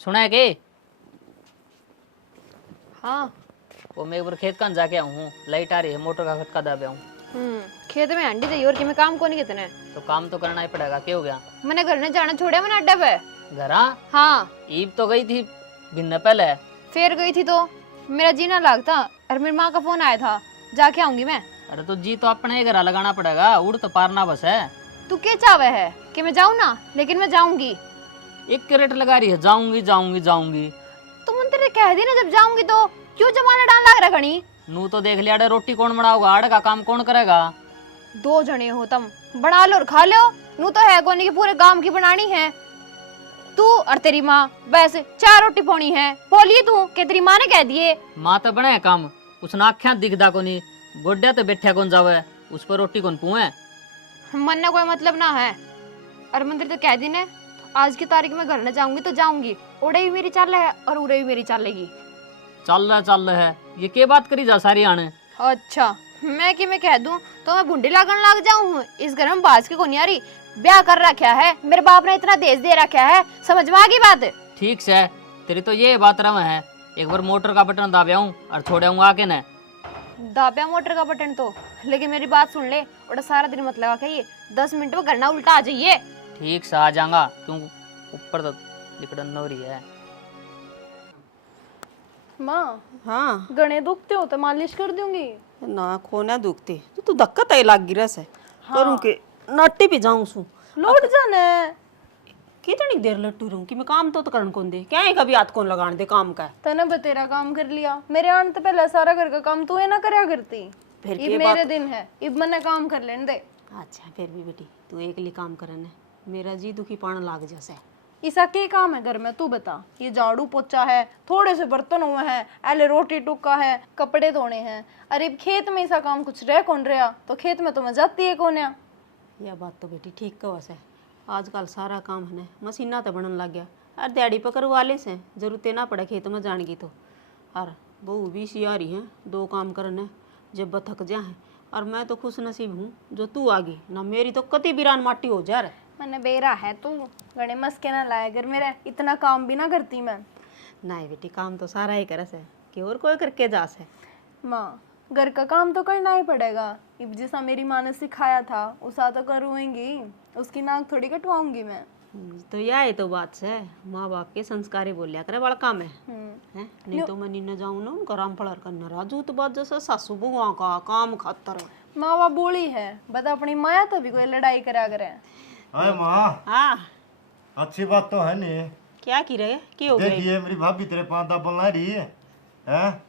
सुना है के? हाँ। वो मैं एक बार खेत कान जाके आऊँ हूँ, लाइट आ रही है, मोटर का खटका दबा हूँ। खेत में अंडी चाहिए और कि मैं काम को नहीं कितने। तो काम तो करना ही पड़ेगा, क्या हो गया? मैंने घर ने जाना छोड़ा मैंने अड्डे पे। घरा? हाँ। ईब तो गई थी दिन पहले। फिर गई थी तो मेरा जी ना लगता और मेरी माँ का फोन आया था, जाके आऊंगी मैं। अरे तो जी तो अपने ही घर लगाना पड़ेगा, उड़ तो पारना बस है। तू क्या चावे है कि मैं जाऊँ ना? लेकिन मैं जाऊंगी। एक कैरेट लगा रही है, जाऊंगी जाऊंगी जाऊंगी। तुम तेरे कह दी ना जब जाऊंगी तो क्यों जमाना डाल लग रहा घनी? नू तो देख लिया, रोटी कौन बनाओगा, आड़ का काम कौन करेगा? 2 जने हो तुम, बना लो और खा लो। नू तो है कोनी की पूरे गांव की बनानी है। तू और तेरी माँ वैसे 4 रोटी पोनी है, बोलिए तू कि तेरी माँ ने कह दिए। माँ तो बने काम, उसने आख्या दिखदा को नहीं, गोड्या तो बैठा कौन जावे, उस पर रोटी कौन पुए। मन ने कोई मतलब ना है। और मंदिर तो कह दी ने, आज की तारीख में घर न जाऊंगी तो जाऊंगी। उड़े भी मेरी चाल है और उड़े भी मेरी चालेगी। चल रहा है, ये क्या बात करी जा सारी आने? अच्छा, मैं कि मैं कह दूं तो मैं भुंडी लागन लग जाऊं। इस घर में बाज के को नहीं आ रही। ब्याह कर रखा है, मेरे बाप ने इतना देश दे रखा है, समझ में आ गई बात? ठीक से, तेरी तो ये बात रहा है, एक बार मोटर का बटन दाबे आऊं और छोड़े आऊं आके न। दाबिया मोटर का बटन तो, लेकिन मेरी बात सुन ले, और सारा दिन मत लगा के ये 10 मिनट में करना उल्टा आ जाइए। ठीक से आ जाऊंगा, तू ऊपर तो लिकड़न हो रही है। माँ, हाँ गणे दुखते हो तो मालिश कर दूंगी। ना खोना दुखती तू धक्का तय लाग गिरा से। करूं के नट्टी पे जाऊं सु लौट जाने कितनी देर लट्टू रहूं कि मैं काम तो करन कौन दे, क्या है कभी हाथ कौन लगान दे काम का। तने बतेरा काम कर लिया, मेरे आने तो पहले सारा घर का काम तू है ना करया करती। फिर इब मेरे दिन है, इब मने काम कर लेने दे। अच्छा फिर भी बेटी तू एकली काम करन है, मेरा जी दुखी पान लाग जैसे। ऐसा क्या काम है घर में तू बता? ये झाड़ू पोछा है, थोड़े से बर्तन हुए हैं, एले रोटी टुक्का है, कपड़े धोने हैं। अरे खेत में ऐसा काम कुछ रह कौन रहा? तो खेत में तो मैं जाती है कौन है। यह बात तो बेटी ठीक कहो से, आजकल सारा काम है मशीना तो बनन लग गया। और दिहाड़ी पकड़ वाले से जरूरत ना पड़े खेत में जाने की तो। और बहू भी सियारी हैं, 2 काम करने जब बथक जा है। और मैं तो खुश नसीब हूँ जो तू आ गई ना, मेरी तो कति बिरान माटी हो जा रहा। मैंने बेरा है तू, गणे मस्के ना लाया घर मेरे, इतना काम भी ना करती मैं। नहीं बेटी काम तो सारा ही करे से कि और कोई करके जा से। माँ, घर का काम तो करना ही पड़ेगा। इब जैसा मेरी माँ ने सिखाया था उसा तो करूँगी, उसकी नाक थोड़ी कटवाऊंगी मैं। तो यह तो बात है, माँ बाप के संस्कारी बोलिया करे बड़ा काम है। नहीं तो मैं निन्न जाऊँ ना उनका राम फलर करना राजू तो बात जैसे सासू बुआ का काम खातर माँ बाप बोली है, बता अपनी माया तो भी कोई लड़ाई करा करे। अरे माँ, हाँ अच्छी बात तो है नहीं। क्या की रहे की हो गई? देखिए मेरी भाभी तेरे पास बोलना रही है, हैं?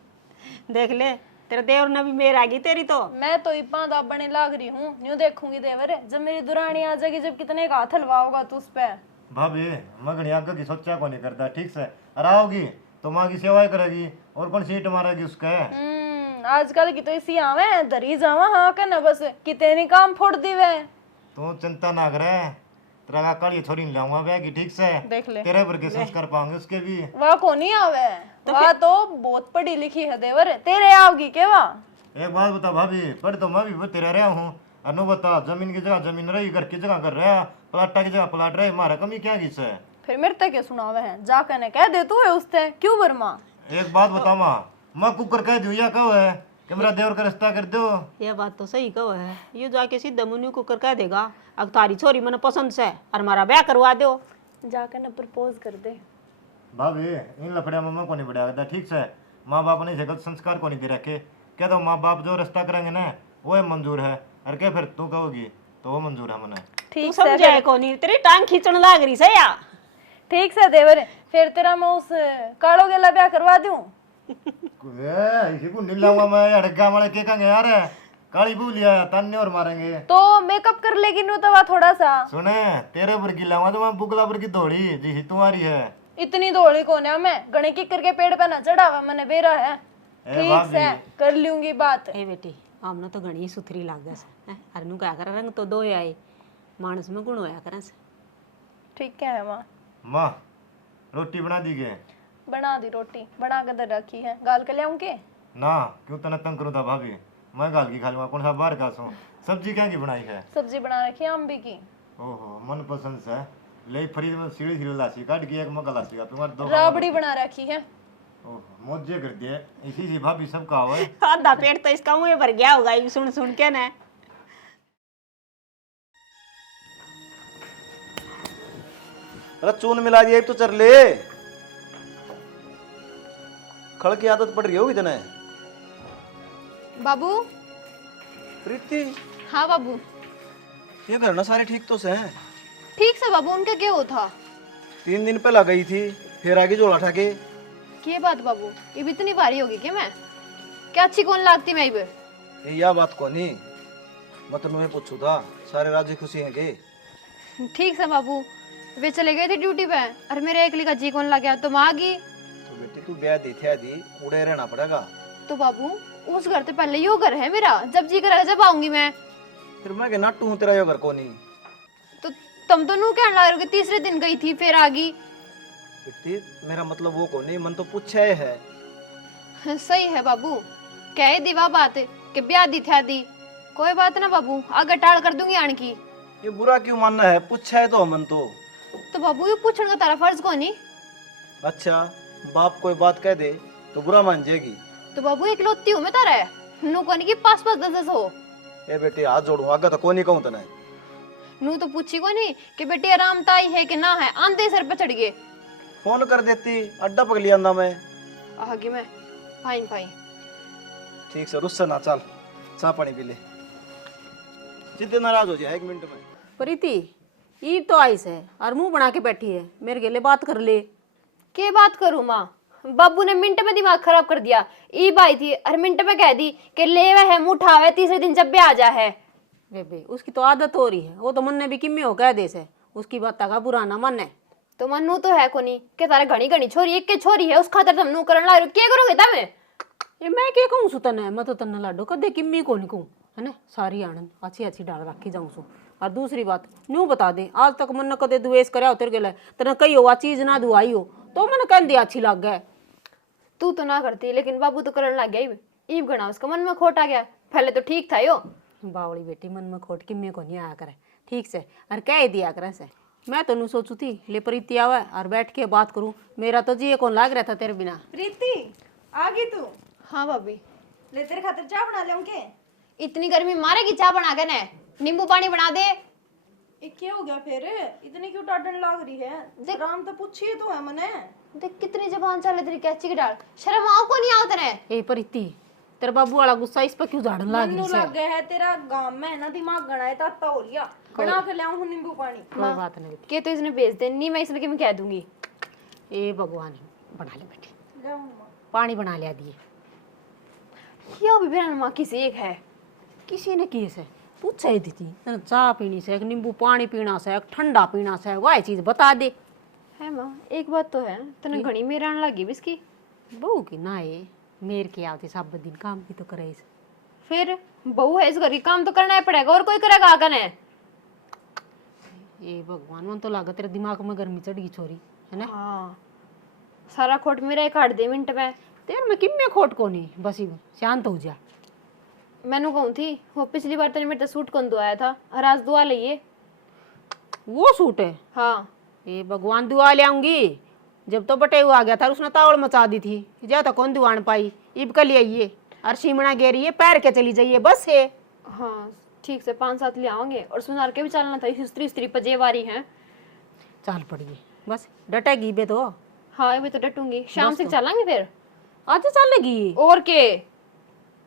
देख ले तेरे देवर ने भी मेर आ गई तेरी तो। मैं तो इपा दाब बने लाग रही हूँ, न्यू देखूंगी देवर जब मेरी दुरानी आ जाएगी, जब कितने का हाथ हलवाओगा तू उस पे। भाभी मगनी आगे की सोचा को नहीं करता ठीक से। अरे आओगी तो माँ की सेवा करेगी और कौन सीट मारेगी उसके। आजकल की तो इसी आवे दरी जावा हाँ का न बस कितने काम फोड़ दीवे। तू चिंता ना करे, तेरा काली छोरी नहीं लाऊंगा ब्याह की ठीक से। देख ले तेरे पर के संस्कार पाऊंगे उसके भी। वह को नहीं आवे, वह तो बहुत पढ़ी लिखी है देवर, तेरे आओगी के वह। एक बात बता भाभी, पढ़ तो मैं भी तेरे रहा हूँ। अनु बता, जमीन की जगह जमीन रही, घर की जगह कर रहा, प्लाटा की जगह प्लाट रहे, मारा कमी क्या की से। फिर मेरे तक क्या सुनावे है, जाकर ने कह दे तू है उससे क्यों बर्मा। एक बात बता माँ, मैं कुकर कह दूँ या कहो है कि मेरा देवर का रिश्ता कर दो। यह बात तो सही कहो है, ये जाके सीधा मुन्नी को कर कह देगा अब तारी छोरी मैंने पसंद से और हमारा ब्याह करवा दो। जाकर न प्रपोज कर दे। भाभी इन लफड़िया में को नहीं बढ़िया ठीक से। माँ बाप ने जगत संस्कार को नहीं दे रखे, क्या तो माँ बाप जो रिश्ता करेंगे ना वो है मंजूर है, और क्या फिर तू कहोगी तो वो मंजूर है मने। ठीक समझाए को नहीं, तेरी टांग खींचने लाग रही से या। ठीक से देवर, फिर तेरा मैं उस काड़ो गेला ब्याह करवा दूं। इसी को नहीं लाऊंगा मैं, अड़गा वाले के कहेंगे यार काली बोलिया तान्ने और मारेंगे। तो मेकअप कर लेगी न्यू तो थोड़ा सा। सुने तेरे पर की लाऊंगा तो मैं बुगला पर की दौड़ी जी तुम्हारी है। इतनी दौड़ी कौन है मैं, गणे की करके पेड़ पे ना चढ़ावा मैंने बेरा है। ठीक से कर लूंगी बात। ए बेटी हमने तो घनी सुथरी लाग से अरनु क्या कर रंग तो दो आए मानस में गुण होया करे से। ठीक है माँ। माँ रोटी बना दी गए? बना दी रोटी, बना के दे रखी है, गाल के लियाऊं के? ना क्यों तना तंग करूँ था भाभी, मैं गाल की खा लूँगा, कौन सा बाहर का सो। सब्जी क्या की बनाई है? सब्जी बना रखी है अम्बी की। ओहो मन पसंद से ले फ्रिज में सीढ़ी सीढ़ी लासी काट के एक मगा लासी का तुम्हारे दो राबड़ी बना रखी है। ओह, मौजे कर दिए इसी से भाभी सब का है। आधा पेट तो इसका मुंह भर गया होगा ये सुन सुन के ना। अरे चून मिला दिया तो चल ले। खड़ की आदत पड़ रही होगी तना। बाबू। प्रीति हाँ बाबू। ये घर ना सारे ठीक तो से हैं। ठीक से बाबू, उनका क्या हो था? 3 दिन पहला गई थी फिर आगे जोड़ा उठा के। क्या बात बाबू, ये भी इतनी भारी होगी क्या? मैं क्या अच्छी कौन लागती मैं इबे? ये या बात को नहीं मैं तुम्हें पूछू था सारे राजी खुशी हैं के। ठीक से बाबू, वे चले गए थे ड्यूटी पे और मेरे एकली का जी कौन लग गया तो माँ आ गई। तो बेटी तू ब्याह दी थी आदि उड़े रहना पड़ेगा। तो बाबू उस घर से पहले यो घर है मेरा, जब जी करेगा जब आऊंगी मैं। फिर मैं कहना टू तेरा यो घर को नहीं। तो तुम तो नू कहने लग रहे हो कि तीसरे दिन गई थी फिर आ गई। बेटी मेरा मतलब वो को नहीं मन तो पूछा है। सही है बाबू, कह दीवा बात कि ब्याह दी था दी। कोई बात ना बाबू, आगे टाल कर दूंगी आन की। ये बुरा क्यों मानना है पूछा है तो मन तो बाबू ये पूछने का तारा फर्ज को नहीं। अच्छा बाप कोई बात कह दे तो बुरा मान जाएगी। तो बाबू एक लोती हूँ मैं तारा है नू कोनी की 5-5 10 हो। ए बेटी हाथ जोड़ू आगे तो कोई नहीं कहूँ तने। नू तो पूछी को नहीं कि बेटी आराम ताई है कि ना है, आंधे सर पे चढ़ गए। फोन कर देती अड्डा पकड़ लिया अंदा मैं। आगे मैं फाइन फाइन। ठीक से रुस्सा ना चल चाह पानी पी ले। जितने नाराज हो जाए 1 मिनट में। प्रीति ये तो आई से और मुंह बना के बैठी है, मेरे गेले बात कर ले। के बात करूँ माँ, बाबू ने मिनट में दिमाग खराब कर दिया। ई बाई थी और मिनट में कह दी कि ले वह है मुँह उठावे तीसरे दिन जब भी आ जा है। बेबे उसकी तो आदत हो रही है, वो तो मन ने भी किम्मे हो कह दे से उसकी बात का बुरा ना मन है। तो मन्नू तो है कोनी के तारे घनी घनी छोरी एक के छोरी है उस खातर तुम नू करन ला रहे हो। क्या करोगे तमे? ये मैं क्या कहूँ सुतन है, मैं तो तन्ना लाडो कदे किम्मी को नहीं कहूँ है ना। सारी आनंद अच्छी अच्छी डाल रखी जाऊँ सो। और दूसरी बात न्यू बता दे आज तक मन कदे द्वेष करे तेरे गेला तेना कही हो चीज ना दुआई हो तो मैंने कह दिया अच्छी लग गए। तू तो ना करती लेकिन बाबू तो करन लग गया। ईब गणा उसका मन में खोट आ गया, पहले तो ठीक था यो। बावड़ी बेटी मन में खोट किम्मे को नहीं आया करे ठीक से और कह दिया करे से। मैं तो नू सोचू थी ले प्रीति आवे और बैठ के बात करूं, मेरा तो जी कौन लाग रहा था तेरे बिना। प्रीति आ गई तू? हाँ भाभी। ले तेरे खातिर चाय बना ले उनके। इतनी गर्मी मारेगी चाय बना के ने, नींबू पानी बना दे। ये क्या हो गया फिर? इतनी क्यों टाटन लाग रही है? राम तो पूछिए तो है मने। देख कितनी जबान चले तेरी कैची की डाल, शर्म आओ को नहीं आओ तेरे। ए प्रीति तेरे बाबू वाला गुस्सा इस पर क्यों झाड़न लाग मन्नू रही लग गया है तेरा गांव में है ना, दिमाग गणाए ताता हो लिया। बना के ले आऊं नींबू पानी। कोई बात नहीं बेटी। के तो इसने भेज दे नहीं, मैं इसलिए मैं कह दूंगी। ए भगवान बना ले बेटी, ले आऊं मां। पानी बना लिया दिए। क्या भी बहन माँ किसी एक है। किसी ने किए से पूछा ही थी चाह पीनी से एक नींबू पानी पीना से एक ठंडा पीना से वह चीज बता दे। है माँ एक बात तो है, तने घनी मेरा आने लगी बिस्की। बहू की ना ये मेर के आवती सब दिन काम भी तो करे इसे। फिर बहू है इस घर की काम तो करना ही पड़ेगा, और कोई करेगा आगन है। ए भगवान मन तो लागत तेरे दिमाग में गर्मी चढ़ गई छोरी है ना। हाँ सारा खोट मेरा ही काट दे मिनट में। तेरे में किम्मे खोट को नहीं बस ही शांत हो जा। मैनू कहूँ थी वो पिछली बार तेने मेरे सूट कौन दुआया था और आज दुआ लिए। वो सूट है? हाँ। ए भगवान दुआ ले आऊंगी, जब तो बटे हुआ आ गया था उसने तावड़ मचा दी थी जा तो कौन दुआन पाई। इब कल आइए और सीमना गेरी है पैर के चली जाइए बस है। हाँ ठीक से 5-7 ले आएंगे और सुनार के भी चलना था, स्त्री पजेवारी हैं। चाल पड़िए बस डटेगी बे तो। हाँ अभी तो डटूंगी, शाम से चलेंगे फिर। आज चलेगी और के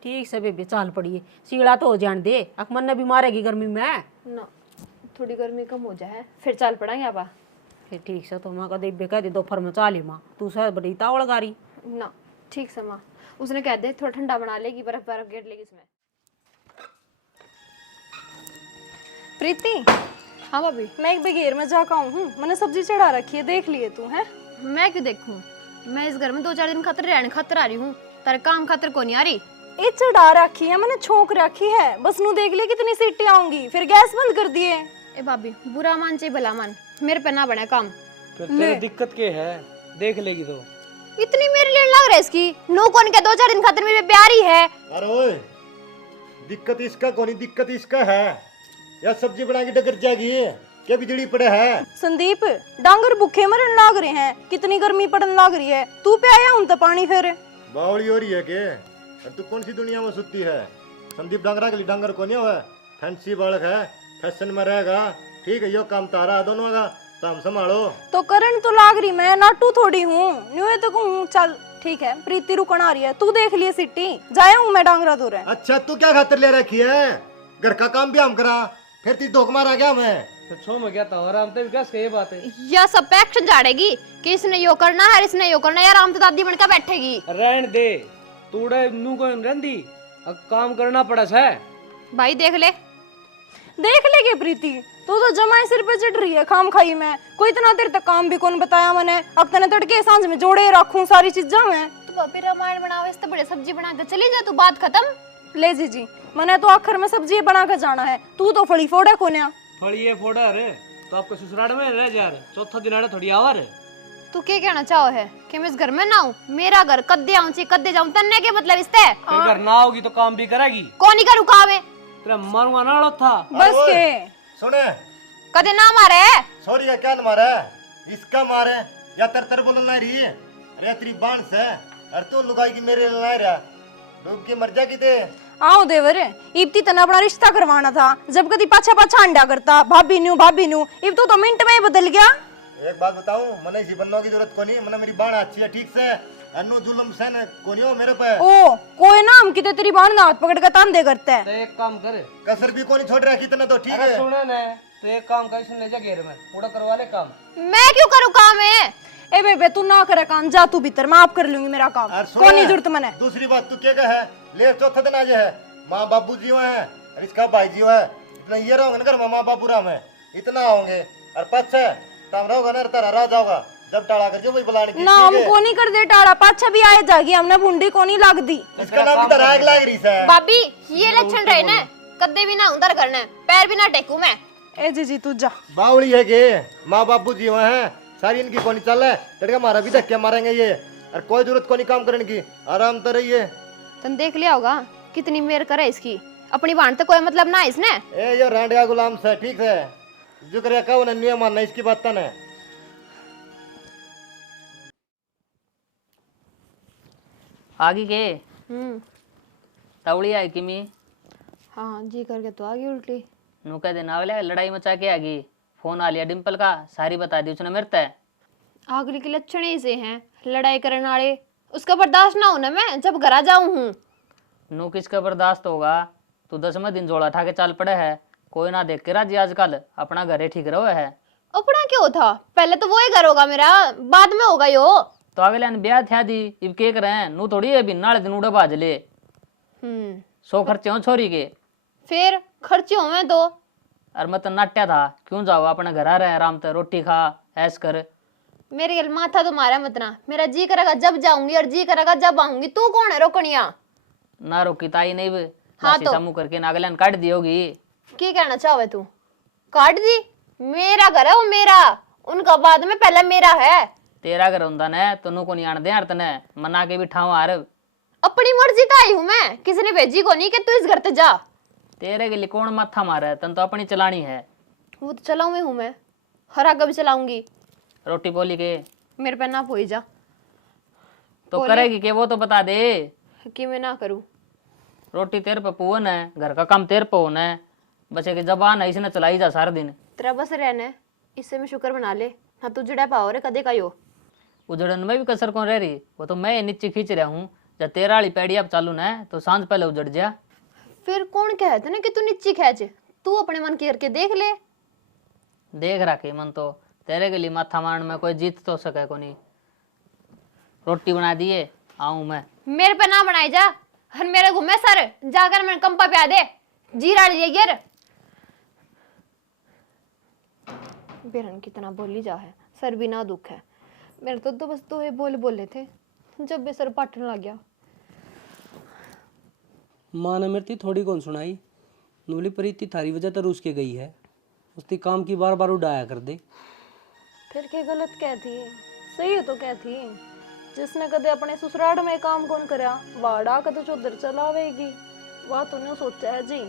ठीक से बेबे चाल पड़िए सीढ़ा तो हो जान दे अकमन ने भी मारेगी गर्मी में ना, थोड़ी गर्मी कम हो जाए फिर चल पड़ेंगे आप। फिर ठीक से तो माँ का देबे कह दे दोपहर में चाली माँ तू सह बड़ी तावड़ गारी ना। ठीक से माँ उसने कह दे थोड़ा ठंडा बना लेगी, बर्फ बर्फ गिर लेगी इसमें। प्रीति हाँ भाभी। मैं एक बगेर में जाकर आऊं हूँ, मैंने सब्जी चढ़ा रखी है देख लिए तू है। मैं क्यों देखूं, मैं इस घर में 2-4 दिन खातर रहने खातर आ रही हूँ, तेरे काम खातर को नहीं आ रही। ये चढ़ा रखी है मैंने, छोंक रखी है बस। नू देख ले कितनी सीटी आऊंगी, फिर गैस बंद कर दिए। ए भाभी बुरा मान चाहे भला मान, मेरे पे ना बने काम। फिर तेरी दिक्कत क्या है? देख लेगी तो। इतनी मेरे लिए लग रहा है इसकी नो कौन के 2-4 दिन खातर मेरे प्यारी है। अरे ओए दिक्कत इसका कोनी दिक्कत इसका है यार, सब्जी बना के डगर जाएगी। क्या बिजली पड़े है? संदीप, डांगर भूखे मरन लाग रहे हैं, कितनी गर्मी पड़न लाग रही है, तू पे आया हूं तो पानी फिर। बावली हो रही है के? और तू कौन सी दुनिया में सुती है? संदीप डांगरा के लिए डांगर को नहीं हुआ, फैंसी बालक है, फैशन में रहेगा। ठीक है, यो काम तारा दोनों का, तो हम संभालो। तो करंट तो लाग रही, मैं नाटू थोड़ी हूँ, न्यू तो कहूँ चल ठीक है। प्रीति रुकन आ रही है, तू देख लिए सिटी, जाया हूँ मैं डांगरा दूर है। अच्छा, तू क्या खातर ले रखी है? घर का काम भी हम करा, फिर ती धोख मारा क्या मैं? तो छो में क्या था आराम से विकास की ये बात है। यह सब पे एक्शन झाड़ेगी कि इसने यो करना है, इसने यो करना है, यार आराम से दादी बनकर बैठेगी। रहन दे, तूड़े नू को रहंदी, अब काम करना पड़ा है। भाई देख ले के प्रीति, तू तो जमाए सिर पे चढ़ रही है खाम खाई में। कोई इतना देर तक काम भी कौन बताया मैंने, अब तने तड़के सांझ में जोड़े रखूं सारी चीजा में। तू बापे रामायण बनावे, इससे बड़े सब्जी बना के चली जा, तू बात खत्म। ले जी, मैंने तो आखिर में सब्जी बना के जाना है, तू तो फड़ी फोड़ा कोन्या। फड़ी ये फोड़ा रे, तो आपके ससुराल में रह जा रे, चौथा दिन आड़े थोड़ी आवर है। तू क्या कहना चाहो है कि मैं इस घर में ना हूँ? मेरा घर कद्दे आऊँ ची कद्दे जाऊँ, तन्ने के मतलब इससे फिर घर ना होगी तो काम भी करेगी। कौन ही करूँ काम है? तेरा मारूंगा ना था। बस के सुने, कदे ना मारे सॉरी का क्या न मारे, इसका मारे या तर बोलना नहीं रही। अरे तेरी बाण से, अरे तू लुगाई की मेरे लिए नहीं रहा, डूब के मर जा की दे। आओ देवर, इब्ती तना अपना रिश्ता करवाना था, जब कभी पाछा पाछा अंडा करता भाभी न्यू, इब तो मिनट में ही बदल गया। एक बात बताऊं, मने इसी बनने की जरूरत कोनी, मने मेरी बाण अच्छी है, ठीक से अन्नू जुलम से न कोनी हो मेरे पे। ओ कोई ना, हम किते तेरी बाण हाथ पकड़ के तांदे करते हैं। तो एक काम करे, कसर भी कोनी छोड़ रहा कितना, तो ठीक अरे है। सुने ना, तो एक काम कर, इसने ले जा घेर में पूरा करवा ले काम। मैं क्यों करूँ काम है? ए बेबे तू ना करे काम, जा तू भीतर, मैं आप कर लूंगी मेरा काम, और सुने, कौन नहीं जरूरत मने। दूसरी बात तू क्या कहे, ले चौथा दिन आज है, माँ बाबू जी है और इसका भाई जी है, इतना ये रहोगे ना घर, माँ बाबू राम है, इतना होंगे और पच है ताम रहोगा ना, तारा राज होगा, जब टाड़ा कर जो वही बुलाने की। ना हम को नहीं कर दे टाड़ा, पाछा भी आए जागी, हमने भुंडी को नहीं लाग दी। इसका नाम भी तराग लाग रही है। भाभी ये लक्षण रहे ना, कद्दे भी ना उधर करने, पैर भी ना टेकू मैं। ए जी तू जा। बावली है के माँ बाबू जी हैं, सारी इनकी कोनी चल है, तड़का मारा भी धक्के मारेंगे ये, और कोई जरूरत कोनी काम करने की, आराम तो रहिए। तुम देख लिया होगा कितनी मेर करे इसकी, अपनी बाण तो कोई मतलब ना इसने। ए ये रांडिया गुलाम से, ठीक है, जो करे कहो ना, नियम मानना इसकी बात तो ना। आगे के तवड़ी आई किमी, हाँ जी करके तो आ गई उल्टी। नू कह देना वाले लड़ाई मचा के आ गई, फोन आ लिया डिम्पल का, सारी बता दी उसने मेरे तय। आगली के लक्षण ही से हैं, लड़ाई करने वाले, उसका बर्दाश्त ना होना मैं जब घर आ जाऊं हूँ। नू किसका बर्दाश्त होगा, तू 10वें दिन जोड़ा ठा के चाल पड़े है, कोई ना देख के राजी आजकल, अपना घर ही ठीक रहो है। अपना क्यों था, पहले तो वो ही घर होगा मेरा, बाद में होगा यो। तो अगले ने ब्याह था दी, इब के करे नू थोड़ी है भी नाले दिन उड़े बाज ले, 100 खर्चे हो छोरी के, फिर खर्चे हो मैं तो। और मैं तो नाट्या था, क्यों जाओ अपने घर आ रहे आराम से, रोटी खा ऐस कर। मेरे गल माथा तो मारा मत ना, मेरा जी करेगा जब जाऊंगी और जी करेगा जब आऊंगी, तू कौन है रोकनिया? ना रोकी ताई नहीं भी, हाँ तो समूह करके ना अगले ने काट दी होगी। क्या कहना चाहे तू? काट दी? मेरा घर है वो, मेरा, उनका बाद में पहले मेरा है। तेरा घर होंदा ने तो नू को नहीं आन दे यार, तने मना के भी ठाव आ रहे। अपनी मर्जी तो आई हूँ मैं, किसी ने भेजी को नहीं कि तू इस घर ते जा। तेरे के लिए कौन माथा मारा है, तन तो अपनी चलानी है। वो तो चलाऊ हूँ मैं, हर आगे भी चलाऊंगी। रोटी बोली के मेरे पे ना पोई जा तो बोली। करेगी के वो तो बता दे, कि मैं ना करूँ। रोटी तेरे पे पुअन है, घर का काम तेरे पे होना है, बचे की जबान है इसने चलाई जा सारा दिन। तेरा बस रहना है, इससे मैं शुक्र बना ले ना, तू जड़ा पाओ रे कदे का यो। उजड़न में भी कसर कौन रह रही, वो तो मैं नीचे खींच रहा हूँ, जब तेरा वाली पैड़ी अब चालू ना तो सांझ पहले उजड़ जा। फिर कौन कहते ना कि तू नीची खेच, तू अपने मन की करके देख ले। देख रखे मन तो, तेरे के लिए माथा मारने में कोई जीत तो सके को नहीं। रोटी बना दिए आऊं मैं, मेरे पे ना बनाई जा, हर मेरे घूमे सर जाकर मैंने कंपा पे आ दे, जीरा लिए गिर। बेरन कितना बोली जा है, सर भी ना दुख है मेरे तो बस दो बोल बोले थे, जब भी सर पाटने लग गया। माँ ने मेरी थोड़ी कौन सुनाई, नूली प्रीति थारी वजह तो रूस के गई है, उसकी काम की बार बार उड़ाया कर दे। फिर क्या गलत कहती है, सही है तो कहती है, जिसने कदे अपने ससुराल में काम कौन करया, वाड़ा कदे चौधर चलावेगी। वह तूने सोचा है जी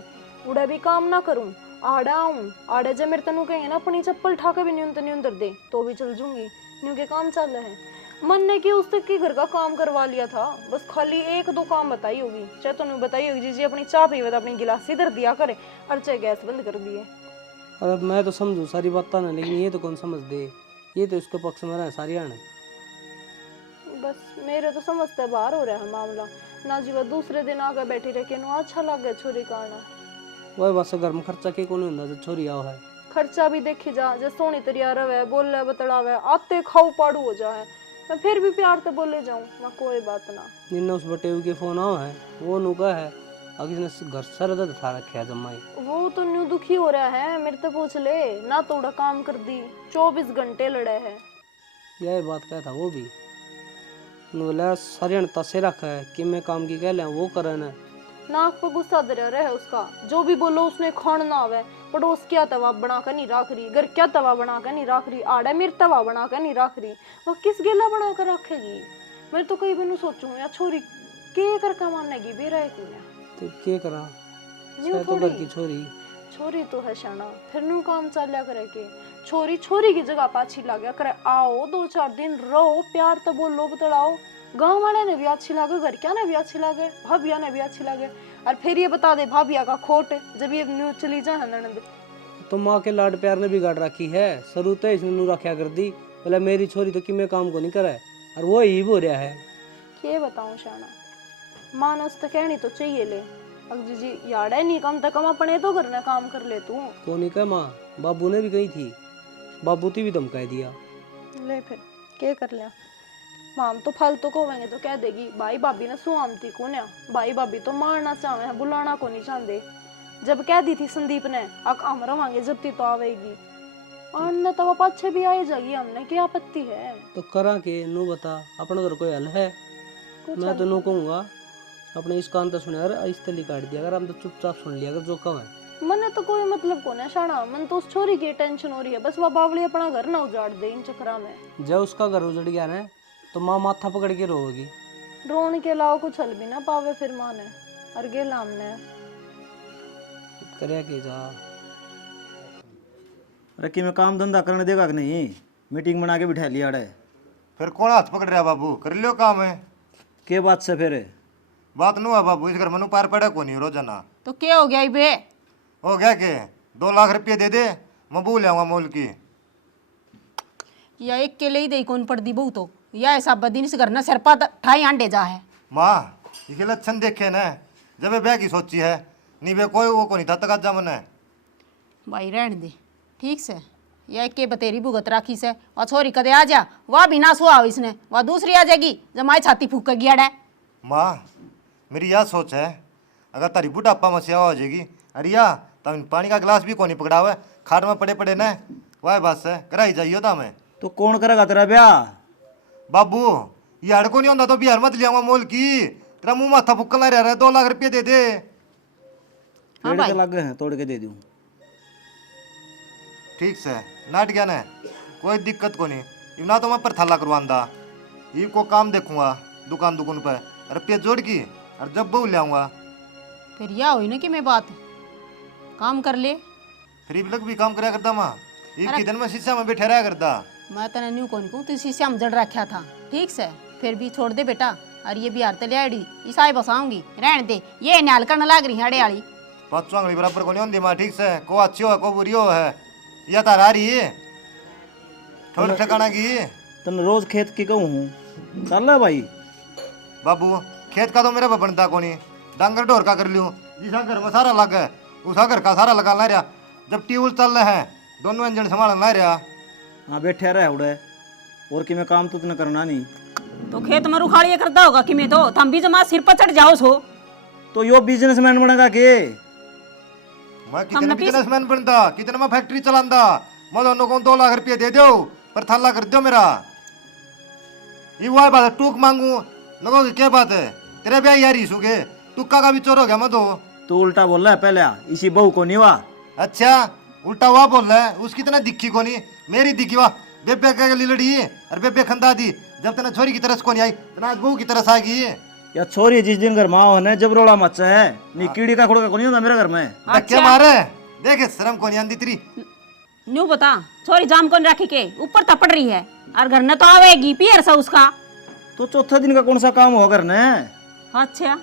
उड़ा भी काम ना करूं, आड़ा आऊं आड़े जब मेरे तनु कहेंगे ना अपनी चप्पल उठा के भी नहीं उतर दे तो भी चल जूंगी। न्यू के काम चल रहे हैं। मन ने कि उस तक की घर का काम करवा लिया था, बस खाली एक दो काम बताई होगी। चाहे तुमने बताई होगी जी अपनी चाय पी तो अपनी गिलास इधर दिया करे और चाहे गैस बंद कर दिए। अरे मैं तो समझू सारी बातें ना, लेकिन ये तो कौन समझ दे, ये तो इसके पक्ष में रहे सारी आने। बस मेरे तो समझते बाहर हो रहा है मामला ना जी। वह दूसरे दिन आगे बैठी रह के अच्छा लग गया छोरी का आना। वह बस घर में खर्चा के कौन होता जो छोरी आओ है। खर्चा भी देखी जा जे सोनी तरिया रवे बोले बतड़ावे आते खाऊ पाड़ू हो जाए, मैं फिर भी प्यार से बोले जाऊं मैं कोई बात ना। निन्ना उस बटे के फोन आओ है वो नुका है अगर ने घर सरदर्द था रखा है जमाई। वो तो न्यू दुखी हो रहा है, मेरे तो पूछ ले ना थोड़ा काम कर दी 24 घंटे लड़े है। यही बात कहा था वो भी बोला सारी तसे रखा है कि मैं काम की कह लें वो करे ना। नाक पे गुस्सा दरिया रहे उसका, जो भी बोलो उसने खान ना आवे। पड़ोस क्या तवा बना कर नहीं रख रही, घर क्या तवा बना कर नहीं रख रही, आड़े मेरे तवा बना कर नहीं रख रही, वो किस गेला बना कर रखेगी। मैं तो कई बार सोचूं या छोरी के कर का मानेगी बेरा है कोने तो क्या करा न्यू तो घर की छोरी छोरी तो है शाना फिर न्यू काम चलिया करे के। छोरी छोरी की जगह पाछी लाग्या करे, आओ 2-4 दिन रहो प्यार तो बोलो बतलाओ। गांव वाले ने भी अच्छी लागे, घर क्या ने भी अच्छी लागे, भाभिया ने भी अच्छी लागे। और फिर ये बता दे भाभिया का खोट जब ये न्यू चली जाए ननद। तो माँ के लाड प्यार ने बिगाड़ रखी है, शुरू तो इसने नू रखा कर दी। बोला मेरी छोरी तो कि मैं काम को नहीं करे और वो ही बोल रहा है। ये बताऊं शाना मानस तो कहनी तो चाहिए ले अग जी याद है नहीं कम तो कम अपने तो घर में काम कर ले तू। को नहीं कहा माँ, बाबू ने भी कही थी, बाबू ती भी धमका दिया। ले फिर क्या कर लिया माम तो फालतू को होंगे तो कह देगी भाई भाभी ने सुआमती को ना, भाई भाभी तो मारना चाहे बुलाना को नहीं चाहते। जब कह दी थी संदीप ने अक हम रवांगे जब ती तो आवेगी अन्य तो पाछे भी आई जाएगी, हमने क्या आपत्ति है। तो करा के नू बता अपना घर कोई हल है। मैं तो नू कहूँगा अपने इस कान तो सुने यार इस तली काट दिया अगर हम तो चुपचाप सुन लिया अगर जो कम है। मने तो कोई मतलब को ना शाना, मन तो उस छोरी की टेंशन हो रही है बस। वह बावली अपना घर ना उजाड़ दे इन चक्करा में। जब उसका घर उजड़ गया ना तो माँ माथा पकड़ के रोगी। रोने के अलावा कुछ हल भी ना पावे फिर माँ ने और गे लाम ने करे के जा। अरे कि मैं काम धंधा करने देगा कि नहीं, मीटिंग बना के बिठा लिया है। फिर कौन हाथ पकड़ रहा बाबू, कर लियो काम है। के बात से फिर बात नु है बाबू, इस घर मनु पार पड़ा को नहीं रोजाना। तो क्या हो गया बे? हो गया के 2 लाख रुपये दे दे मैं बू ले आऊंगा मोल की। या एक के लिए ही दे कौन पड़ दी बहू तो या ऐसा बदीन से करना सिर पर ठाई अंडे जा है। माँ ये लक्षण देखे ना जब ये ब्याह की सोची है नहीं बे कोई वो को नहीं था तक जमन है। भाई रहने दे ठीक से, या एक के बतेरी भुगत राखी से और छोरी कदे आ जा वह भी ना सुहा इसने वह दूसरी आ जाएगी जमाई छाती फूक कर गिया है। माँ मेरी यह सोच है अगर तारी बुढ़ापा में सेवा हो जाएगी अरे या तब पानी का गिलास भी को नहीं पकड़ा हुआ खाट में पड़े पड़े न वह बस है कराई जाइयो था मैं। तो कौन करेगा तेरा ब्याह? बाबू ये हड़को नहीं होता तो बिहार मत लिया मोल की, तेरा मुंह माथा फुक्कल रह रहा है। 2 लाख रुपये दे दे। हाँ पेड़ के लग गए हैं तोड़ के दे दूं। ठीक से नाट गया ना कोई दिक्कत को नहीं, इब ना तो मैं पर थाला करवांदा ये को काम देखूंगा दुकान दुकान पे रुपये जोड़ की और जब बहू ले आऊंगा। फिर या हुई ना कि मैं बात काम कर ले। फिर भी लग भी काम कराया करता माँ, एक ही दिन में शीशा में बैठे रहा करता। मैं तने न्यू कौन को तो शीशे में जड़ रखा था ठीक से, फिर भी छोड़ दे बेटा। और ये बिहार तले आड़ी ईसाई बसाऊंगी रहने दे, ये न्याल करने लग रही हड़े वाली 5 आंगली बराबर को नहीं होती माँ ठीक से, को अच्छी हो को बुरी हो है या तार आ रही है ठोर ठिकाना की। तन रोज खेत की कहूँ हूँ चल रहा भाई। बाबू खेत का तो मेरा बनता को नहीं, डांगर ढोर का कर लूँ जिसा घर में सारा लग है उसा घर का सारा लगा ला रहा। जब ट्यूबवेल चल रहे हैं दोनों इंजन संभाल ला रहा। हाँ बैठे रहे उड़े और कि मैं काम तो तुम्हें करना नहीं। तो खेत में रुखाड़िया करता होगा कि मैं तो थम भी जमा सिर पर चढ़ जाओ सो। तो यो बिजनेसमैन बनेगा के? मैं कितने बिजनेसमैन बनता, कितने मैं फैक्ट्री चलांदा, मैं दोनों को 2 लाख रुपये दे दो पर थाला कर दो मेरा। ये वही बात है टूक मांगू लोगों की क्या बात है, तेरे ब्याह यार इशू के टुक्का का भी चोर हो गया मैं तो उल्टा बोल रहा है पहले इसी बहू को नहीं हुआ। अच्छा उल्टा हुआ बोल रहा है, उसकी तना दिखी को नहीं मेरी दिखी वाह। बेबे का लड़ी और बेबे खंदा दी, जब तना छोरी की तरस को नहीं आई तना आज बहू की तरस आ गई। या छोरी जिस दिन घर माँ होने जब रोला मचा है नहीं कीड़ी का खुड़का को नहीं होता मेरे घर में। क्या मारे देखे शर्म को नहीं आंदी तेरी। न्यू बता छोरी जाम कौन रखी के ऊपर तपड़ रही है और घर न तो आवेगी पियर सा उसका। तो चौथे दिन का कौन सा काम होगा करने? अच्छा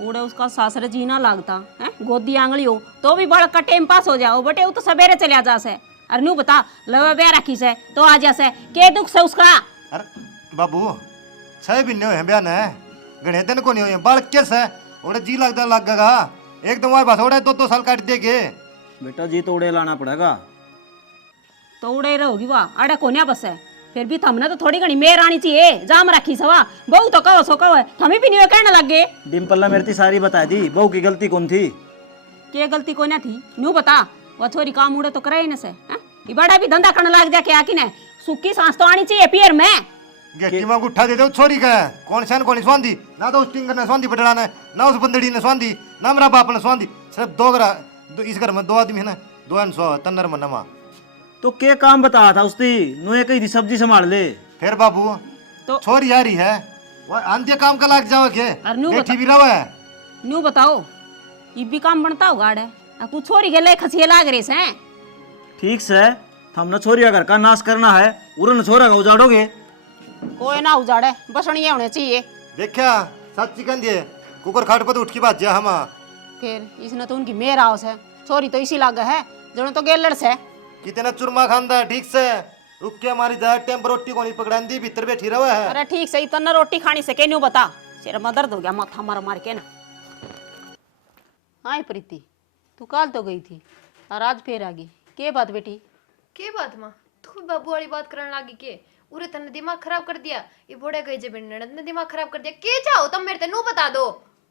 उड़े उसका सासरे जीना लागता है गोदी आंगली हो तो भी बड़ा का टाइम पास हो जाओ बटे वो तो सवेरे चले जा से। और न्यू बता लवा ब्याह रखी से तो आ जा से के दुख से उसका। अरे बाबू 6 महीने हुए बयान है गणे दिन को नहीं हुए बालक कैसे ओड़े जी लगता लगेगा एकदम वही बस ओड़े 2-2 साल काट देगे। बेटा जी तो उड़े लाना पड़ेगा। तो उड़े रहोगी वाह अड़े कोन्या बस है फिर भी थमने तो थोड़ी घनी मेर आनी चाहिए जाम रखी सवा बहू तो कहो सो कहो है थमी भी नहीं कहने लग गए। डिम्पल ने मेरी ती सारी बता दी बहू की गलती कौन थी। के गलती कोन्या थी न्यू बता वो छोरी काम उड़े तो करे ही न से ये बड़ा भी धंधा करने लग जा के आकी ने सुक्की सांस तो आनी चाहिए पियर में। गेटी में उठा दे दो छोरी का कौन सन कौन स्वांदी ना तो उस टिंगर ने स्वांदी पटड़ा ने ना उस बंदड़ी ने स्वांदी ना मेरा बाप ने स्वांदी सिर्फ इस घर में 2 आदमी है ना 2 100 तन्नर में नमा। तो के काम बताया था उसकी नुए कही थी सब्जी संभाल ले। फिर बाबू तो छोरी आ रही है वो अंत्य काम का लाग जाओ के और न्यू बेटी भी रहो है। न्यू बताओ ये भी काम बनता होगा अड़े कुछ छोरी के ले खसिए लाग रहे से। ठीक से हमने छोरी घर का नाश करना है उरन छोरा का उजाड़ोगे। कोई ना उजाड़े बसणिया होने चाहिए। देखा सच्ची कहती है कुकर खाट पर तो उठ की बात जा हम फिर इसने तो उनकी मेर आओ से छोरी तो इसी लाग है जनो तो गेलड़ से कितना चुरमा खांदा है ठीक से रुक के हमारी दाल टेम्पर रोटी को नहीं पकड़ांदी भीतर बैठी रहो है। अरे ठीक से इतना रोटी खानी से के न्यू बता सिर में दर्द हो गया माथा मार मार के ना। हाय प्रीति तू कल तो गई थी और आज फिर आ गई के बात बेटी। के बात माँ तू बाबू वाली बात करने लगी के उरे तने दिमाग खराब कर दिया ये बड़े गए जे ननद ने दिमाग खराब कर दिया के चाहो तुम मेरे तेनू बता दो।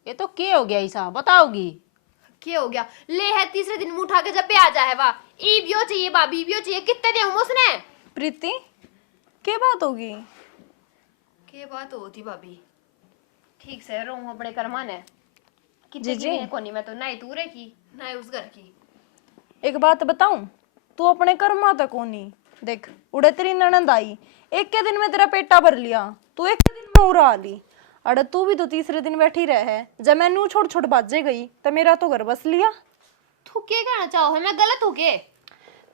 ये तो के हो गया ऐसा बताओगी। क्या हो गया ले है तीसरे दिन मुंह उठा के जब पे आ जाए वाह ईबियो चाहिए भाभी ईबियो चाहिए कितने दे उसने। प्रीति के बात होगी? के बात होती भाभी ठीक से रो अपने करमान है कितने जीजी। की कोनी मैं तो ना ही तू रे की ना ही उस घर की। एक बात बताऊं तू अपने कर्मा तक कोनी देख उड़े तेरी ननद आई एक के दिन में तेरा पेटा भर लिया तू एक के दिन में उड़ा ली। अरे तू भी तो तीसरे दिन बैठी रहे जब मैं नू छोड़ छोड़ बाजे गई तो मेरा तो घर बस लिया। तू क्या कहना चाहो है मैं गलत हूँ के?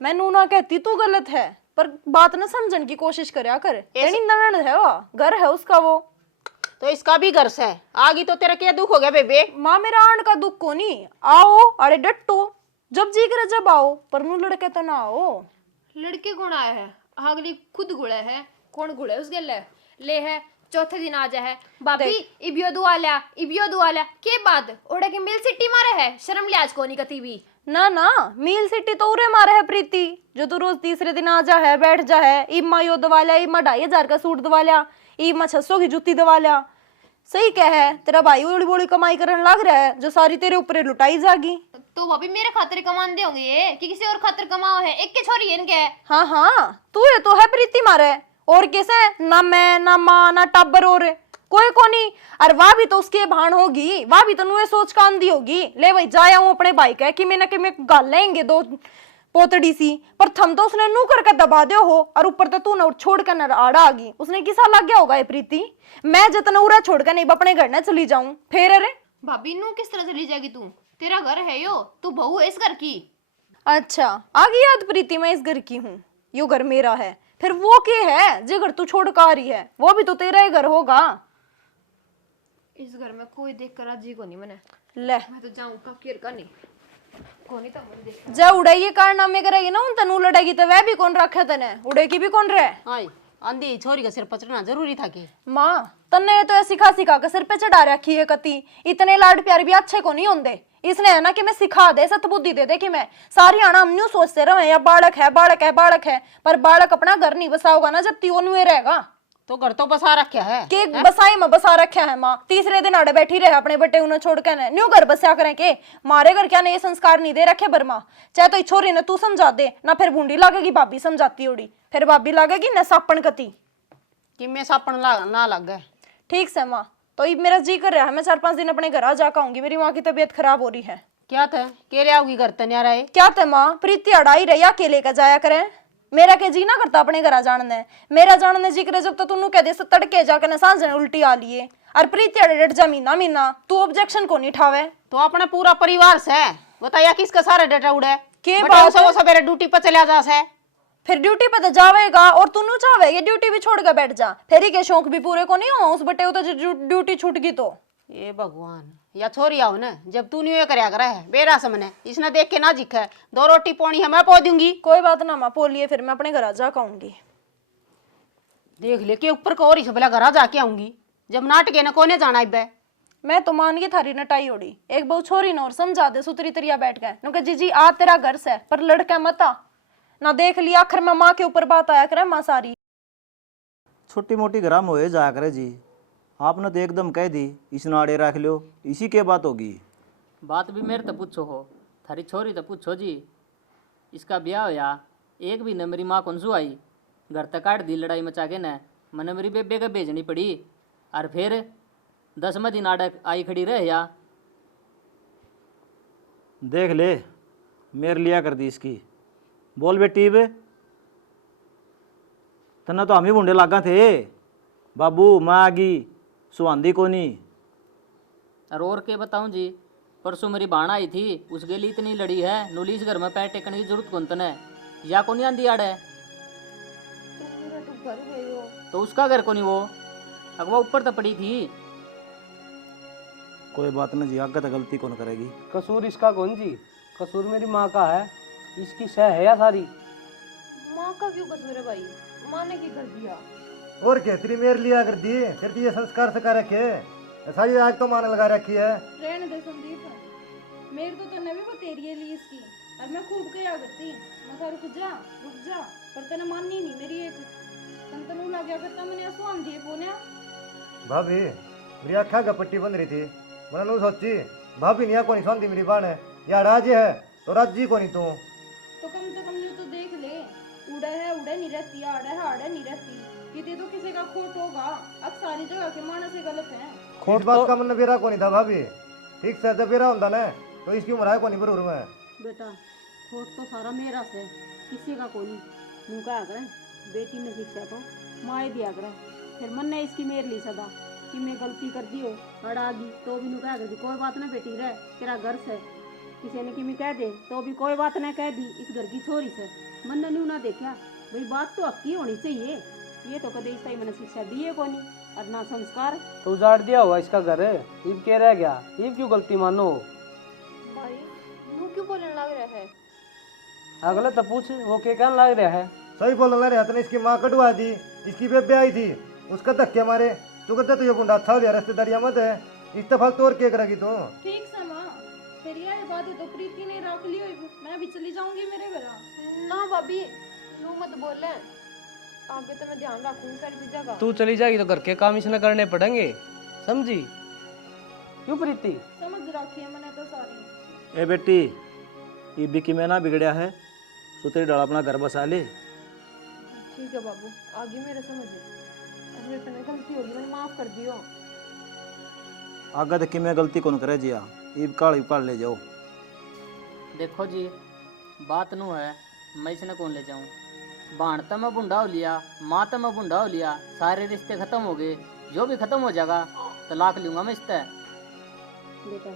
मैं नू ना कहती तू गलत है पर बात न समझने की कोशिश करया कर। तेरी ननद है वो घर है उसका वो तो इसका भी घर से आगी तो तेरा क्या दुख हो गया बेबे। माँ मेरा आन का दुख को नहीं आओ अरे डट्टो जब जी करे जब आओ पर नू लड़के तो ना आओ। लड़के कौन आया है अगली खुद गुड़े है कौन गुड़े उस गले ले है चौथे दिन आ जाए बाबी इबियो दुआ लिया के बाद ओड़े के मिल सिटी मारे है शर्म लिहाज को नहीं कती भी ना ना मील सिटी तो उरे मारे है प्रीति जो तू रोज तीसरे दिन आ जा है बैठ जा है इमा यो दवा लिया इमा 2500 का सूट दवा लिया इमा 600 की जूती दवा लिया। सही कह है तेरा भाई बड़ी बड़ी कमाई करने लग रहा है जो सारी तेरे ऊपर लुटाई जागी। तो भाभी मेरे खातिर कमान दे होंगे ये कि किसी और खातिर कमाओ है एक के छोरी इनके। हाँ हाँ तू ये तो है प्रीति मारे और कैसे ना मैं ना माँ ना टब्बर और कोई को नहीं। अरे वाह भी तो उसकी भान होगी वाह भी तो नुए सोच का आंधी होगी ले भाई जाया हूँ अपने भाई का कि मैं गाल लेंगे 2 पोतड़ी सी पर थम तो उसने नू करके दबा दे हो और ऊपर तो तू न छोड़ कर न आड़ा आ गई उसने किसा लग गया होगा ये प्रीति। मैं जितना उरा छोड़ कर नहीं अपने घर न चली जाऊं फिर। अरे भाभी नू किस तरह चली जाएगी तू तेरा घर है यो तू बहू है इस घर की। अच्छा आ गई याद प्रीति मैं इस घर की हूँ यो घर मेरा है फिर वो के है जो घर तू छोड़ कर आ रही है वो भी तो तेरा ही घर होगा। इस घर में कोई देख कर राजी को नहीं मैंने ले मैं तो जाऊं का फिर का नहीं कोनी तो मुझे देख जा उड़ाई कारनामे करेगी ना उन तनु लड़ेगी तो वह भी कौन रखे तने उड़ेगी भी कौन रहे। हाय आंधी छोरी का सिर पचड़ना जरूरी था कि माँ तन्ने तो ऐसी खा सिखा के सिर पे चढ़ा रखी है कती इतने लाड प्यार भी अच्छे को नहीं होंगे इसने है ना कि मैं सिखा दे सतबुद्धि दे दे कि मैं सारी आना हम न्यू सोचते रहे या बालक है पर बालक अपना घर नहीं बसाओगा ना जब तीन हुए रहेगा तो घर तो बसा रखा है के बसाई में बसा रखा है माँ तीसरे दिन आड़े बैठी रहे अपने बटे उन्हें छोड़ के न्यू घर बसा करें के मारे घर क्या ने ये संस्कार नहीं दे रखे बर्मा चाहे तो छोरी ने तू समझा दे ना फिर बूंदी लागेगी भाभी समझाती होड़ी फिर भाभी लागेगी न सापन कती कि मैं सापन ना लग गए। ठीक से माँ तो ये मेरा जी कर रहा है मैं 4-5 दिन अपने घर आ जाकर आऊंगी मेरी माँ की तबीयत खराब हो रही है। क्या था के ले आओगी घर तनिया रहे क्या थे माँ प्रीति अड़ाई रही अकेले का जाया करें मेरा के जी ना करता अपने घर जानने मेरा जानने जी करे जब तो तू कह दे तड़के जाकर सांझ उल्टी आ लिए और प्रीति डेढ़ जा महीना तू ऑब्जेक्शन को नहीं ठावे तो अपना पूरा परिवार से बताया किसका सारा डेटा उड़े के बटे बात वो सवेरे ड्यूटी पर चला जा से। फिर ड्यूटी पे तो जावेगा और तू चाहेगी ड्यूटी भी छोड़ कर बैठ जा, फिर ही के शौक भी पूरे को नहीं हो उस बटे तो ड्यूटी छूट गई तो। ये भगवान या छोरी आओ ना, जब तू नहीं करया करे है बेरा समने इसने देख के ना जिखे, 2 रोटी पानी है मैं पो दूंगी। कोई बात ना माँ पोलिए, फिर मैं अपने घर आ जा कहूंगी। देख ले के ऊपर को और ही भला घर जाके आऊंगी, जब नाटके ने कोने जाना इब्बे। मैं तो मान गई थारी नटाई ओड़ी, एक बहु छोरी न और समझा दे सुतरी तरिया बैठ गए नुके जीजी आ तेरा घर से पर लड़का मता ना देख लिया, आखिर में माँ के ऊपर बात आया करे माँ सारी। छोटी मोटी ग्राम होए जा करे जी, आपने तो एकदम कह दी इस नाड़े रख लो, इसी के बात होगी। बात भी मेरे तो पूछो हो, थारी छोरी तो पूछो जी। इसका ब्याह होया एक भी न मेरी माँ कौन सु आई, घर तक काट दी लड़ाई मचा के न, मैंने मेरी बेबे का भेजनी पड़ी। और फिर 10वें दिन आड़क आई खड़ी रह या। देख ले मेरे लिया कर दी इसकी। बोल बेटी बे, तना तो हम ही बूढ़े लागा थे, बाबू माँ आगी सुहांदी कोनी। और के बताऊं जी, परसों मेरी बाण आई थी, उसके लिए इतनी लड़ी है, नुलीस घर में पैर टेकने की जरूरत कौन तने, या कोनी आंधी आड़े तो उसका घर कोनी वो अगवा ऊपर तो पड़ी थी। कोई बात नहीं जी, आगे तो गलती कौन करेगी। कसूर इसका कौन जी, कसूर मेरी माँ का है, इसकी सह है या सारी। माँ का क्यों कसूर है भाई, माँ ने की कर दिया। और क्या तेरी मेरे लिया कर दी, फिर ये संस्कार सका रखे सारी आग तो माने लगा रखी है। रहने दे संदीप, मेरे तो तने भी बतेरी ली इसकी, और मैं खूब कया करती मैं रुक जा पर तने माननी नहीं मेरी एक तंतनु लग गया करता मैंने आसमान दिए कोने। भाभी मेरी अखा का पट्टी बंद रही थी, मैंने नू सोची भाभी नहीं कोनी सोंदी मेरी बाण है या राज है तो राजी कोनी तू तो कम न्यू तो देख ले, उड़े नहीं रहती, आड़े नहीं रहती, कितने तो किसी का खोट होगा, अब सारी जगह के मानस से गलत है। खोट बात का मन बेरा कोनी था भाभी, ठीक से जब बेरा होता ना तो इसकी उम्र है कोनी बरूर में। बेटा खोट तो सारा मेरा से, किसी का कोई नहीं कहा करे, बेटी ने शिक्षा तो माए दिया करे, फिर मन ने इसकी मेर ली सदा कि मैं गलती कर दी हो अड़ा दी तो भी नु कहा कर दी कोई बात ना बेटी रह तेरा घर से, किसी ने कि मैं कह दे तो भी कोई बात ना कह दी इस घर की छोरी से, मन ने न्यू ना देखा भाई बात तो हक्की होनी चाहिए। ये तो कदे इसका मैंने शिक्षा दी है कोनी और ना संस्कार। तो उजाड़ दिया हुआ इसका घर, इब के रह गया, इब क्यों गलती मानो। भाई नू क्यों बोलने लग रहा है। अगले तो पूछ वो के कहने लग रहा है। सही बोलना रहा था, इसकी माँ कटवा दी, इसकी बेबे आई थी उसका धक्के मारे तू कहते तो ये गुंडा अच्छा हो गया, रिश्तेदारियां मत है इस तफाक तो और क्या करेगी तू। ठीक समा फिर ये बात है तो प्रीति ने रख ली, मैं भी चली जाऊंगी मेरे घर। ना भाभी नू मत बोले, आगे तो मैं ध्यान रखूंगी सारी चीजों का। तू चली जाएगी तो घर के काम इसने करने पड़ेंगे, समझी क्यों प्रीति। समझ रखी है मैंने तो सारी। ए बेटी ये बिकी में ना बिगड़या है, सुतरी डाल अपना घर बसा ले। ठीक है बाबू, आगे मेरे समझ मेरे से गलती होगी, मैंने माफ कर दियो। आगे तो कि मैं गलती कौन करे जिया, ईब काल पाल ले जाओ। देखो जी बात नू है, मैं इसने कौन ले जाऊं, बाण तो मैं बुंडा हो लिया, माँ तो मैं बुंडा हो लिया, सारे रिश्ते खत्म हो गए, जो भी खत्म हो जाएगा तलाक लूंगा मैं इससे। बेटा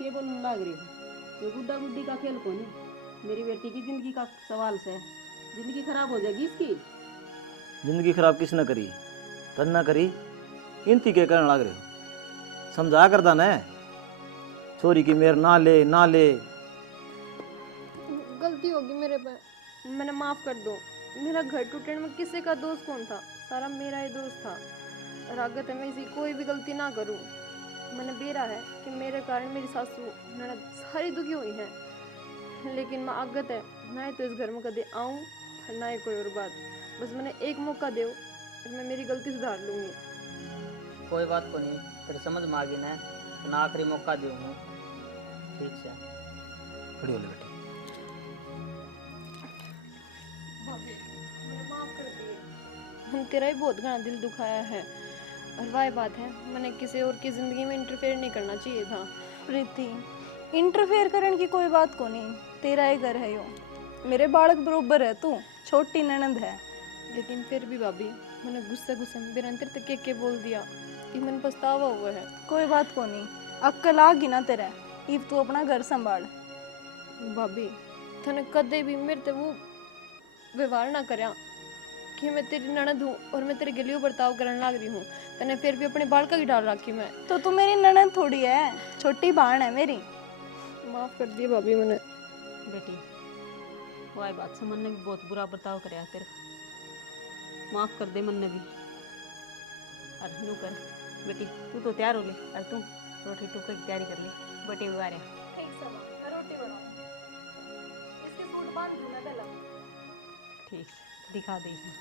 ये बोलने लग रही है, ये गुड्डा गुड्डी का खेल को नहीं, मेरी बेटी की जिंदगी का सवाल से जिंदगी खराब हो जाएगी इसकी। जिंदगी खराब किसने करी, तन ना करी, इनती के कहने लग रहे हो, समझा करदा न छोरी की मेर ना ले ना ले। गलती होगी मेरे पे, मैंने माफ कर दो। मेरा घर टूटने में किसी का दोस्त कौन था, सारा मेरा ही दोस्त था। और आगे तो मैं इसी कोई भी गलती ना करूं। मैंने बेरा है कि मेरे कारण मेरी सासू ननद सारी दुखी हुई हैं, लेकिन मैं आगत है ना ही तो इस घर में कदे आऊँ ना ही कोई और बात। बस मैंने एक मौका दो और मैं मेरी गलती सुधार लूँगी। कोई बात को नहीं, फिर समझ में आ गई ना तो ना आखिरी मौका दूंगा। ठीक से खड़ी हो ले बेटी। मैंने माफ कर दिए, तेरा ही बहुत घना दिल दुखाया है। और वह बात है, मैंने किसी और की जिंदगी में इंटरफेयर नहीं करना चाहिए था। प्रीति इंटरफेयर करने की कोई बात को नहीं, तेरा ही घर है यो, मेरे बालक बरोबर है तू, छोटी ननद है। लेकिन फिर भी भाभी मैंने गुस्से में बिरंतर तक के बोल दिया कि मैंने पछतावा हुआ है। कोई बात को नहीं, अक्कल आ गई ना तेरे, इब तू अपना घर संभाल। भाभी तने कदे भी मेरे ते वो व्यवहार ना करया कि मैं तेरी ननद हूँ और मैं तेरे गलियों बर्ताव करने लग रही हूँ। तने फिर भी अपने बाल का ही डाल रखी मैं। तो तू मेरी ननद थोड़ी है, छोटी बहन है मेरी। माफ कर दिए भाभी मैंने। बेटी वो आई बात से मन ने भी बहुत बुरा बर्ताव कराया तेरे, माफ कर दे मन ने भी। अरे यूँ कर बेटी, तू तो तैयार हो ले, अरे तू रोटी टुकड़े की तैयारी कर ले, बटे हुआ रहा। ठीक से दिखा दे इसमें।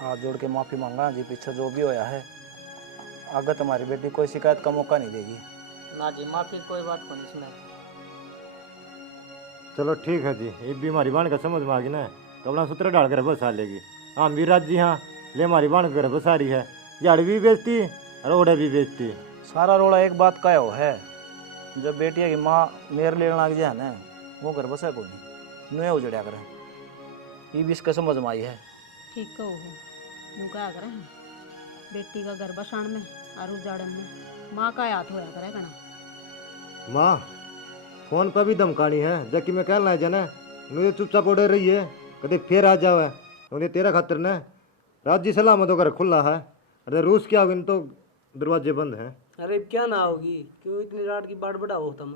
हाथ जोड़ के माफ़ी मांगा जी, पीछे जो भी होया है आगे तुम्हारी बेटी कोई शिकायत का मौका नहीं देगी। ना जी माफी कोई बात को नहीं इसमें। चलो ठीक है जी, ये भी हमारी बाण का समझ में आ गई ना, तो अपना सूत्र डाल कर बसा लेगी। हाँ वीराज जी, हाँ ले हमारी बाण घर बसा रही है, झाड़ भी बेचती और ओढ़े भी बेचती। सारा रोड़ा एक बात का हो है, जब बेटिया की माँ मेर लेने लग जाए ना, वो घर बसा को नहीं नुए उजड़िया करे, ये भी इसका समझ में आई है। ठीक कहो हो, यूँ क्या करे हैं बेटी का घर बसाण में और उजाड़न में माँ का हाथ होया करे कना। माँ फोन पर भी धमकानी है, जबकि मैं कहना है जना मुझे चुपचाप ओढ़े रही है, कभी फिर आ जावे उन्हें तेरा खातिर न राज्य सलामत होकर खुला है। अरे रूस क्या होगी तो दरवाजे बंद हैं। अरे क्या ना होगी, क्यों इतनी रात की बात बढ़ाओ तुम।